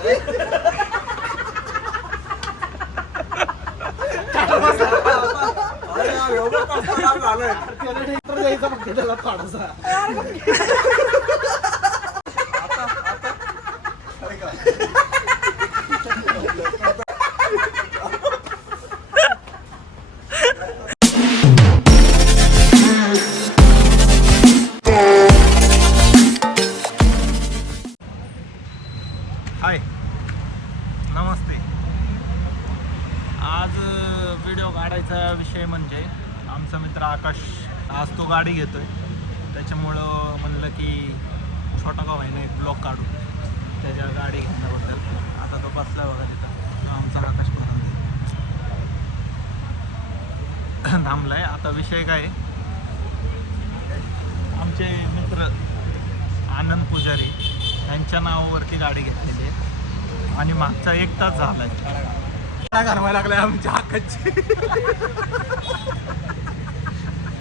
हाय नमस्ते. आज व्हिडिओ काढायचा विषय म्हणजे आमचा मित्र आकाश आज तो गाडी घेतोय, त्याच्यामुळं म्हणलं की छोटा का व्हायला एक ब्लॉग काढू त्याच्या गाडी घेण्याबद्दल. आता तो बसला बघा तिथं, आमचा आकाश पण थांबलाय. आता विषय काय, आमचे मित्र आनंद पुजारी त्यांच्या नावावरती गाडी घेतलेली आहे आणि मागचा 1 तास झालाय घालवायला लागलाय आमच्या आकाशची.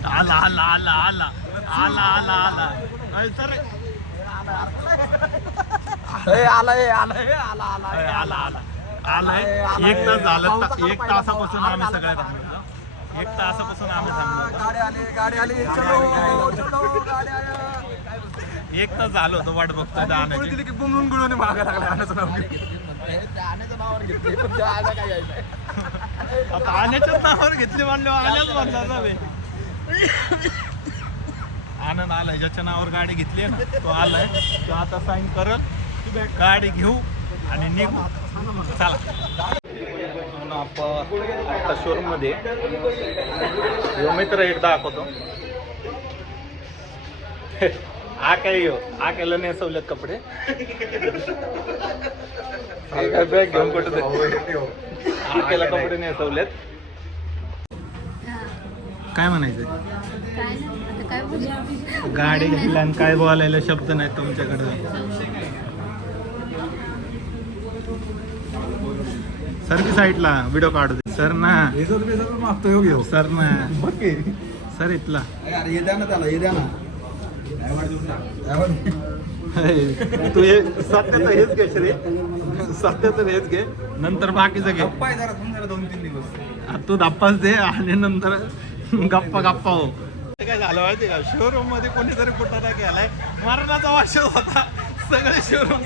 आला आला आला आला आला आला आला सर आलाय आलाय आला आलाय आला आला आलाय. 1 तास झालं. 1 तासापासून आम्ही सगळे थांबलो. 1 तासापासून आम्ही थांबलो. गाडी आली चलो चलो गाडी आली. 1 तास झालं होतं वाट बघतोय आणायची. बुमलून गुळून मागा लागला आणायचं नाव आता आण्याच्याच नावावर घेतली म्हणले आल्याच म्हणला जावे. आनंद आलाय, ज्याच्या नावावर गाडी घेतली आहे ना तो आलाय. तो आता साईन करल, गाडी घेऊ आणि निघू. चला आता शोरूम मध्ये मित्र एकदा दाखवतो. हा काय हा केला नेसवलेत कपडे. बॅग घेऊन कुठे हा केला कपडे नेसवलेत. काय म्हणायचं, गाडी घेतला आणि काय बोलायला शब्द नाही तुमच्याकडे. सर की साईडला व्हिडिओ काढू दे. सर ना मागतो सर ना सर इथला तू हे सध्या तर हेच घे श्री, सध्या तर हेच घे, नंतर बाकीचं घे. 2-3 दिवस तू धप्पाच दे आणि नंतर गप्पा गप्पा हो. काय झालं माहिती का, शोरूम मध्ये कोणीतरी कुठं गेलाय, मरणाचा वाश होता. सगळे शोरूम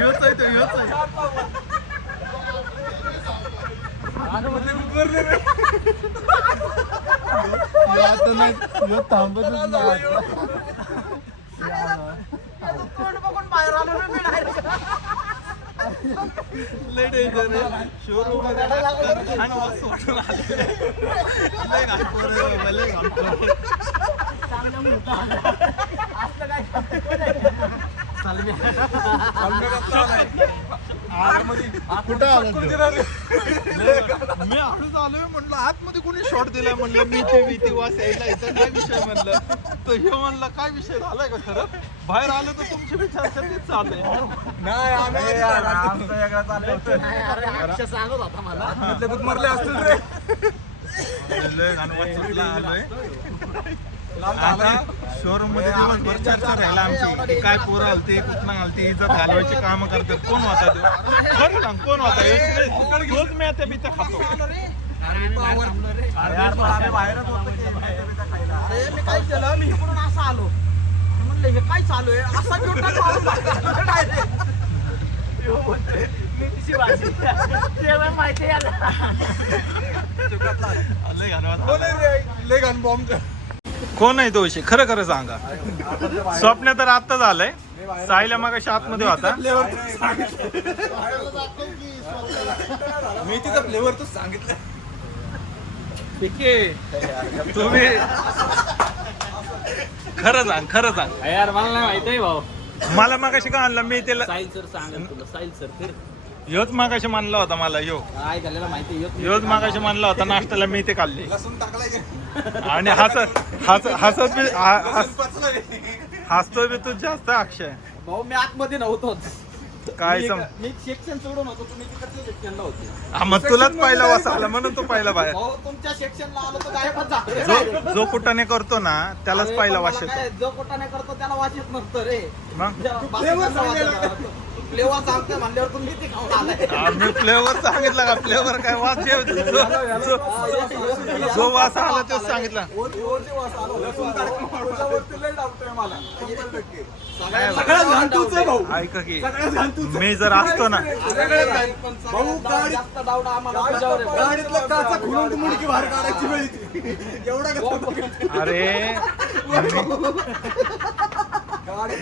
योच आहे तो योच आहे. शोरूम मी हळूच आलोय म्हणलं आतमध्ये कोणी शॉट दिलाय म्हणलं मी ते वास यायला इथं काय विषय म्हणलं. तर हे म्हणलं काय विषय झालाय का खरं. बाहेर आलं तर तुमची विचार तेच चालू आहे. सांगत होता मला मरले असतील रे. शोरूम मध्ये दिवसभर चर्चा राहिला आमची, काय पोरं आलते कुठनं आलते, इज्जत घालवायची कामं करतात. कोण होता तो खरं सांग, कोण होता. रोज मी आता बिता खातो. मी काय केलं, मी इकडून असं आलो म्हणलं हे काय चालू आहे, असा माहिती कोण आहे तो खरं खरं सांगा. स्वप्न तर आता झालंय. साईला मग आतमध्ये होता. मी तिचा फ्लेवर तू सांगितलं. तुम्ही खरं सांग, खरं सांग यार मला नाही माहित आहे भाऊ. मला मागाशी का आणलं मी त्याला. साहिल सर सांग तुला. साहिल सर फिर योच मागाशी मानला होता मला. काय झालेला माहिती आहे. योच मागाशी मानला होता. नाश्त्याला मी ते खाल्ले लसूण टाकलाय आणि हसतोय बी तू जास्त. अक्षय भाऊ मी आतमध्ये नव्हतोच. काय सम मी सेक्शन सोडून होतो, तुम्ही तिकडच्या सेक्शनला होते. हा, मग तुलाच पहिला वास आला म्हणून तो पहिला बाहेर. भाऊ तुमच्या सेक्शनला आलो तर गायबच झालं. जो कुटाने करतो ना त्यालाच अरे, पहिला पण वास मला येतो. काय, जो कोटाने करतो त्याला वास येत नसतं रे. मग फ्लेवर सांगते म्हणल्यावर तुम्ही ते खाऊन आलाय. आम्ही फ्लेवर सांगितला का? फ्लेवर काय वास जो वास आला तोच सांगितला. ऐका की मी जर असतो ना जास्त डाऊट आम्हाला तुझ्यावर आहे. अरे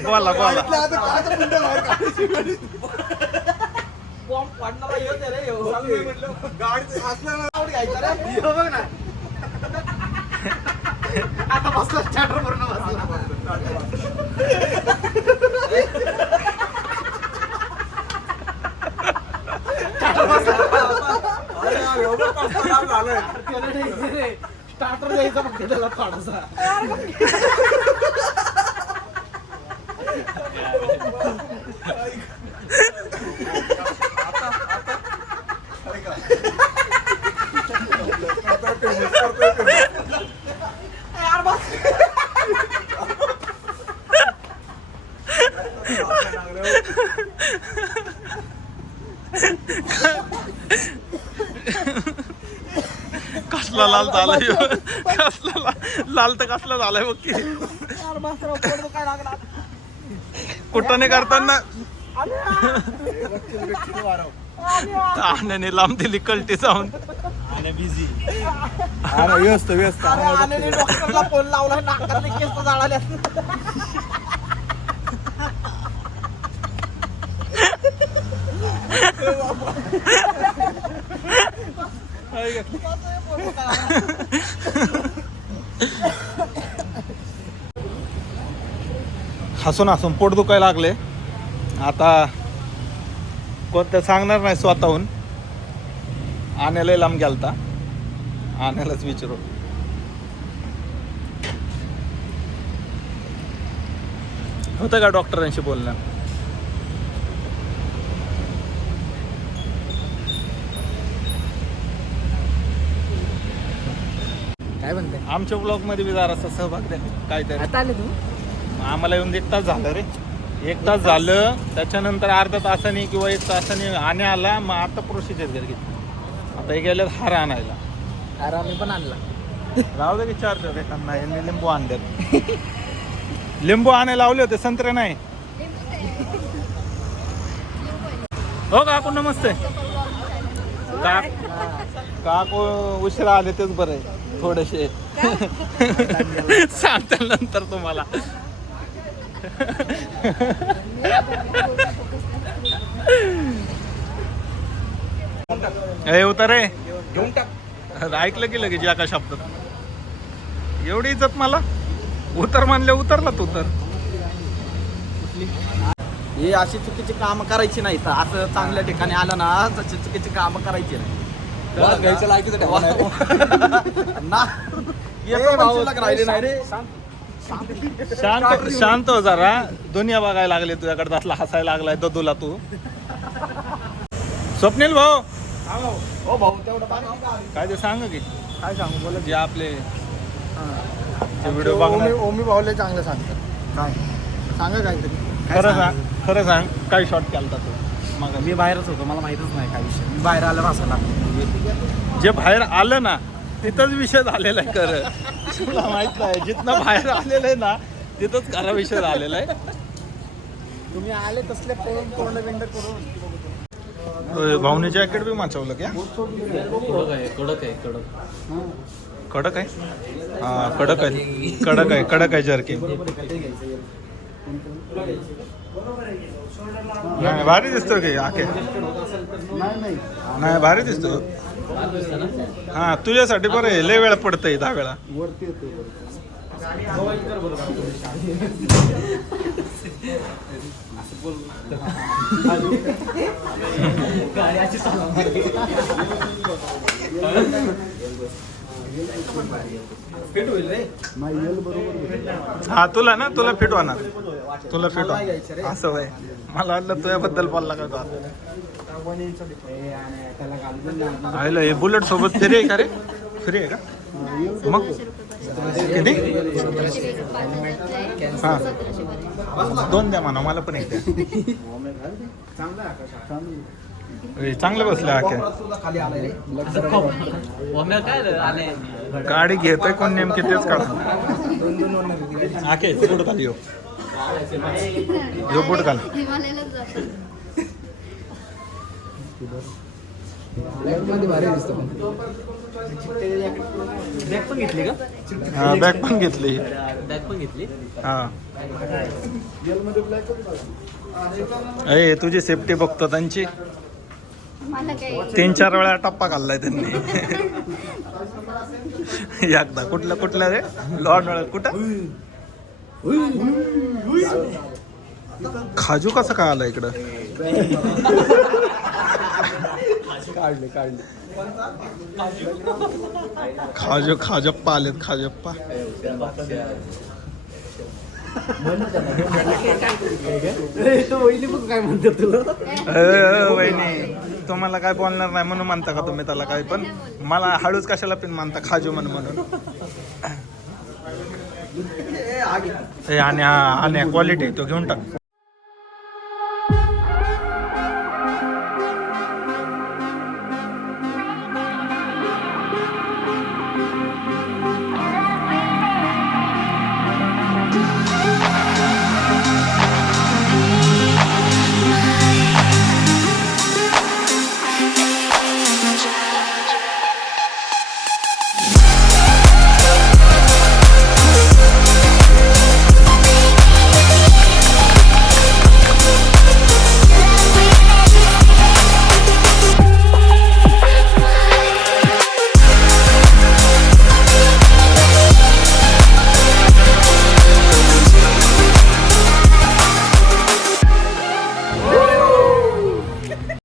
बोला बोला बॉम्ब पाडणारा येते रे ह्यो. आवड घ्यायचा रे. ह्यो बघ ना. आता बसला स्टार्टर पूर्ण बसला. स्टार्टर द्यायचा फक्त त्याला थोडासा. यार बस. कसला लाल झालाय ह्यो. कसला लाल तर कसला झालाय बघ की. यार बस राव, पोट दुखायला लागला. कुटाने करताना आण्याने लांब दिली कलटी जाऊन. अरे आलेली डॉक्टरला फोन लावला, नाकातले केस जाळाले. हसून हसून पोट दुखायला लागले. आता कोणतं सांगणार नाही स्वतःहून. आण्याला लांब गेलता, आण्यालाच विचारू. होतं का डॉक्टरांशी बोलणं? काय म्हणते? आमच्या ब्लॉग मध्ये बी जरासा सहभाग द्या काहीतरी. आता आले तू? आम्हाला येऊन 1 तास झालं रे. 1 तास झालं, त्याच्यानंतर अर्धा तासाने किंवा 1 तासाने आणे आला. मग आता प्रोसिजर घेतली. आता हे गेले हार आणायला. अरे आम्ही पण आणला. राहू दे की 4 एकांना. यांनी लिंबू आणल्यात. लिंबू आणायला लावले होते, संत्रे नाही. हो काकू नमस्ते. काकू उशिरा आले तेच बरं आहे. थोडेसे सांगता नंतर तुम्हाला. हे उतारे घेऊन टाक. ऐकलं की लगेच एका शब्दात. एवढी इज्जत मला. उतर म्हणले उतरला तू तर. हे अशी चुकीची कामं करायची नाही. तर असं चांगल्या ठिकाणी आलं ना, तशी चुकीची कामं करायची नाही. घ्यायचं लायकीचं ठेवा ना येतं पण शिल्लक राहिले नाही रे. शांत शांत हो जरा. दुनिया बघायला लागले तुझ्याकडे. दासला हसायला लागलाय ददूला तू. स्वप्नील भाऊ ओ भाऊ तेवढं बाकी काय ते सांग की. काय सांगू बोला. जे आपले व्हिडिओ बघणार. ओमी भाऊले चांगलं सांगतात. काय सांगा काहीतरी. खरं सांग, खरं सांग. काय शॉट केलता तू मग? मी बाहेरच होतो, मला माहितच नाही काय विषय. मी बाहेर आलं हसायला. जे बाहेर आलं ना तिथंच विषय झालेला आहे. खरं तुला माहित नाही, जिथनं बाहेर आलेलं आहे ना तिथंच खरा विषय झालेला आहे. तुम्ही आले तसले पळून तोंड बिंड करून. भाऊने जॅकेट बी माचवलं क्या? कडक आहे कडक आहे कडक. कडक आहे. हा कडक आहे, कडक आहे, कडक आहे जर्किन. नाही भारी दिसतो की आखे. नाही भारी दिसतो. हा तुझ्यासाठी बरं आहे. लय वेळा पडतंय 10 वेळा. फिट होईल रे. हा तुला ना तुला फिट होणार तुला फिट मला घ्यायचं रे. होणार असं वय मला वाटलं तुझ्याबद्दल बोलला का तो आता. आयला हे बुलेट सोबत फ्री आहे का रे फ्री आहे का मग किती हा 2 द्या म्हणा मला पण एक द्या ए, चांगलं बसलं आखे तुला खाली आलाय रे. गाडी घेतोय कोण नेमकी तेच काढ 2 ओनर होती गाडी. आखे बुट खाली यो बुट घाल बॅग पण घेतली का हा बॅग पण घेतली बॅग पण घेतली हा ए तुझी सेफ्टी बघतो त्यांची मला काही 3-4 वेळा टप्पा घाललाय त्यांनी एकदा कुठल्या रे लॉर्ड कुठं खाजू कसं काय आला इकडं खाजप्पा आलेत खाजप्पा काय म्हणते तुला वहिनी तुम्हाला काय बोलणार नाही म्हणून म्हणता का तुम्ही त्याला काही पण मला हळूच कशाला पण मानता खाजू म्हणून ए, आ घे. आणि क्वालिटी तो घेऊन टाक